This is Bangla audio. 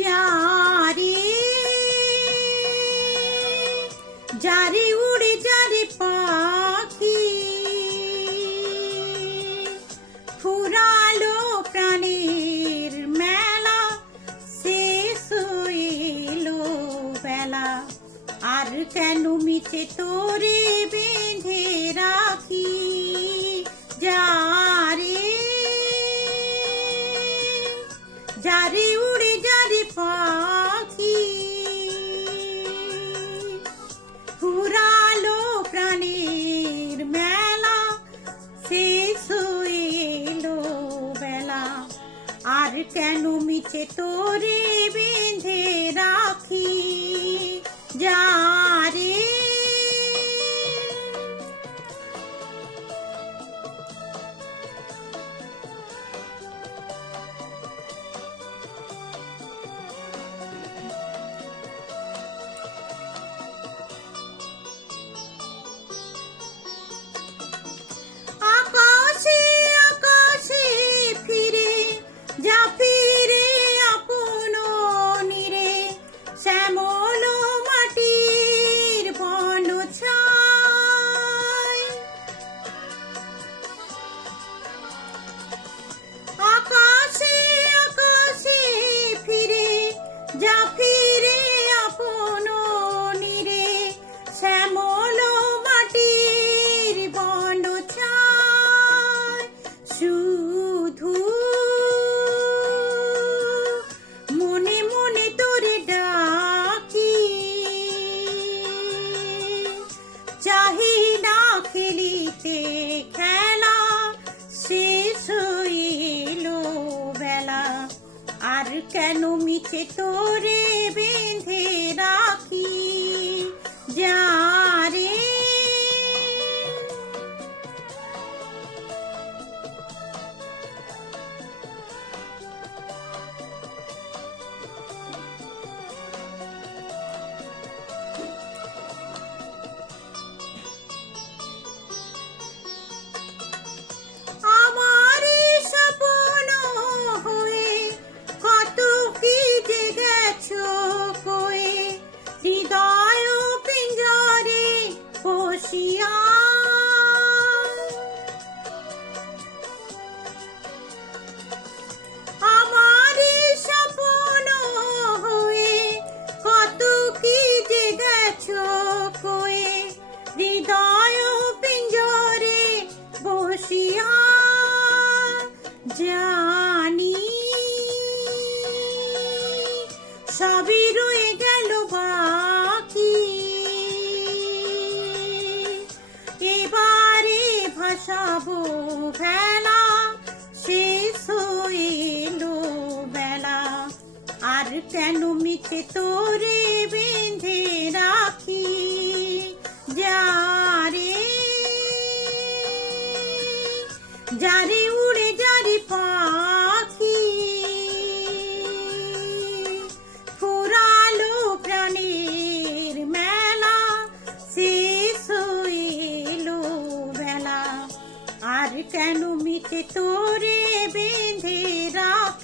যারে যারে উড়ে যারে পাখি ফুরালো প্রাণের মেলা শেষ হইলো বেলা আর কেন মিছে তোরে বেঁধে রাখি যারে যারে উড়ে যারে পাখি ফুরালো প্রাণের মেলা শেষ হইলো বেলা আর কেন মিছে তোরে বেঁধে রাখি যারে আকাশে আকাশে ফিরে যা ফিরে আপন নিরে শ্যামল মাটির বন ছায় আকাশে আকাশে ফিরে যা ফিরে আপন নিরে শ্যামল মাটির বন ছায় শুধু মনে মনে তোরে ডাকি চাহি না খেলিতে খেলা শেষ হইলো বেলা আর কেন মিছে তোরে বেঁধে রাখি যারে আমার স্বপ্ন হয়ে কত কি যে গেছো কয়ে হৃদয় পিঞ্জরে বসিয়া আমার স্বপ্ন হয়ে কত কি যে গেছো কয়ে হৃদয় পিঞ্জরে বসিয়া জানি সবই রয়ে গেল বাকি এবারে ভাসাবো ভেলা শেষ হইলো বেলা আর কেন মিছে তোরে বেঁধে রাখি যারে যারে উড়ে যারে পাখি ফুরালো প্রাণের মেলা শেষ হইলো বেলা আর কেন মিছে তোরে বেঁধে রাখি